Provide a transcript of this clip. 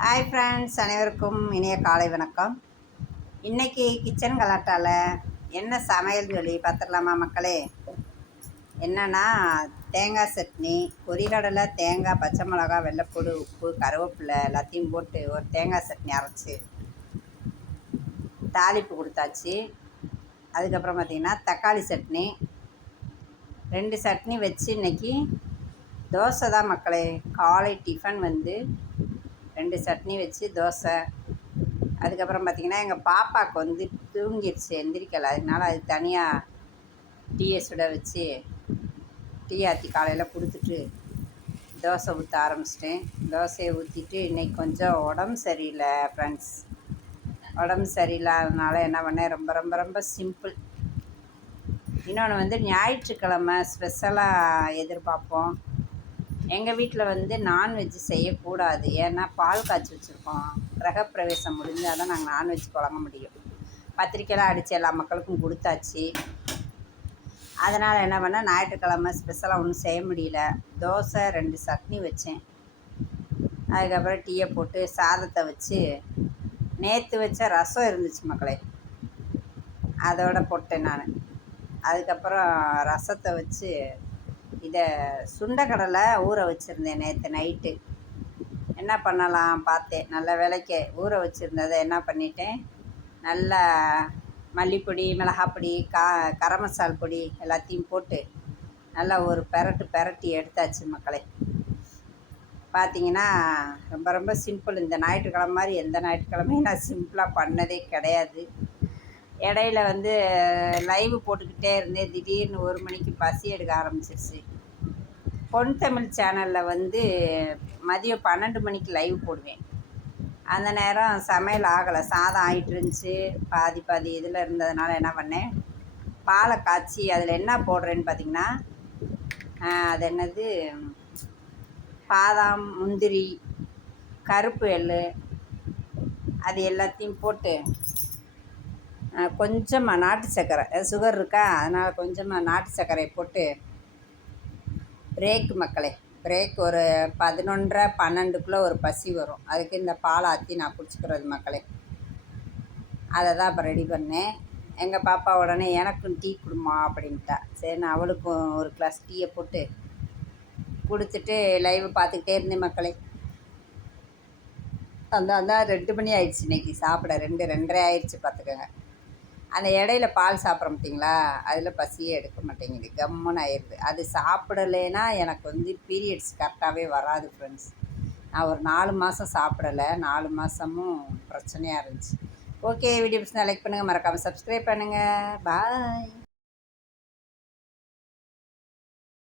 Hi friends அனைவருக்கும் இனிய காலை வணக்கம். இன்றைக்கி கிச்சன் கலாட்டாவில் என்ன சமையல் சொல்லி பார்த்துடலாமா மக்களே? என்னென்னா தேங்காய் சட்னி பொரிகடலை தேங்காய் பச்சை மிளகா வெள்ளைப்பூடு உப்பு கருவேப்பிலை எல்லாத்தையும் போட்டு ஒரு தேங்காய் சட்னி அரைச்சி தாளிப்பு கொடுத்தாச்சு. அதுக்கப்புறம் பார்த்திங்கன்னா தக்காளி சட்னி. ரெண்டு சட்னி வச்சு இன்றைக்கி தோசை தான் மக்களே. காலை டிஃபன் வந்து ரெண்டு சட்னி வச்சு தோசை. அதுக்கப்புறம் பார்த்திங்கன்னா எங்கள் பாப்பாவுக்கு வந்து தூங்கிடுச்சு எந்திரிக்கலை. அதனால அது தனியாக டீயை சுட வச்சு டீ ஆற்றி காலையில் கொடுத்துட்டு தோசை ஊற்ற ஆரம்பிச்சிட்டேன். தோசையை ஊற்றிட்டு இன்றைக்கி கொஞ்சம் உடம்பு சரியில்லை ஃப்ரெண்ட்ஸ் உடம்பு சரியில்லாதனால என்ன பண்ணேன் ரொம்ப ரொம்ப ரொம்ப சிம்பிள் இன்னொன்று வந்து ஞாயிற்றுக்கிழமை ஸ்பெஷலாக எதிர்பார்ப்போம். எங்கள் வீட்டில் வந்து நான்வெஜ் செய்யக்கூடாது. ஏன்னா பால் காய்ச்சி வச்சுருக்கோம். கிரகப்பிரவேசம் முடிஞ்சால் தான் நாங்கள் நான்வெஜ் குழம்ப முடியும். பத்திரிக்கைலாம் அடித்து எல்லா மக்களுக்கும் கொடுத்தாச்சு. அதனால் என்ன பண்ணேன் ஞாயிற்றுக்கிழமை ஸ்பெஷலாக ஒன்றும் செய்ய முடியல. தோசை ரெண்டு சட்னி வச்சேன். அதுக்கப்புறம் டீயை போட்டு சாதத்தை வச்சு நேற்று வச்ச ரசம் இருந்துச்சு மக்களே. அதோட போட்டேன் நான். அதுக்கப்புறம் ரசத்தை வச்சு இதை சுண்டக்கடலை ஊற வச்சுருந்தேன் நேற்று நைட்டு. என்ன பண்ணலாம் பார்த்தேன். நல்ல விலைக்கு ஊற வச்சுருந்ததை என்ன பண்ணிட்டேன். நல்லா மல்லிப்பொடி மிளகாப்பொடி கா கரம் மசால் பொடி எல்லாத்தையும் போட்டு நல்லா ஒரு பெரட்டு பெரட்டி எடுத்தாச்சு மக்களை. பார்த்தீங்கன்னா ரொம்ப ரொம்ப சிம்பிள். இந்த ஞாயிற்றுக்கிழமை மாதிரி எந்த ஞாயிற்றுக்கிழமையும் நான் சிம்பிளாக பண்ணதே கிடையாது. இடையில வந்து லைவ் போட்டுக்கிட்டே இருந்தேன். திடீர்னு ஒரு மணிக்கு பசி எடுக்க ஆரம்பிச்சிருச்சு. பொன் தமிழ் சேனலில் வந்து மதியம் பன்னெண்டு மணிக்கு லைவ் போடுவேன். அந்த நேரம் சமையல் ஆகலை. சாதம் ஆகிட்டு இருந்துச்சு. பாதி பாதி இதில் இருந்ததுனால என்ன பண்ணேன்? பாலை காய்ச்சி அதில் என்ன போடுறேன்னு பார்த்திங்கன்னா அது என்னது? பாதாம் முந்திரி கருப்பு எள் அது எல்லாத்தையும் போட்டு கொஞ்சமாக நாட்டு சர்க்கரை சுகர் இருக்கா? அதனால் கொஞ்சமாக நாட்டு சர்க்கரையை போட்டு பிரேக் மக்களே பிரேக் ஒரு பதினொன்றரை பன்னெண்டுக்குள்ளே ஒரு பசி வரும். அதுக்கு இந்த பால் ஆற்றி நான் குடிச்சுக்கிறது மக்களே. அதை தான் இப்போ ரெடி பண்ணேன். எங்கள் பாப்பா உடனே எனக்கும் டீ கொடுமா அப்படின்ட்டா. சரி நான் அவளுக்கும் ஒரு கிளாஸ் டீயை போட்டு கொடுத்துட்டு லைவ் பார்த்துக்கிட்டே இருந்தேன் மக்களே. அந்த அந்த ரெண்டு மணி ஆயிடுச்சு இன்றைக்கி சாப்பிட ரெண்டு ரெண்டரை ஆயிடுச்சு பார்த்துக்கோங்க. அந்த இடையில பால் சாப்பிட்றோம் பார்த்தீங்களா அதில் பசியே எடுக்க மாட்டேங்குது. கம்முன்னு ஆயிடுது அது சாப்பிடலைன்னா எனக்கு வந்து பீரியட்ஸ் கரெக்டாகவே வராது ஃப்ரெண்ட்ஸ் நான் ஒரு நாலு மாதம் சாப்பிடலை. நாலு மாதமும் பிரச்சனையாக இருந்துச்சு. ஓகே வீடியோ லைக் பண்ணுங்கள் மறக்காமல் சப்ஸ்கிரைப் பண்ணுங்கள் பாய்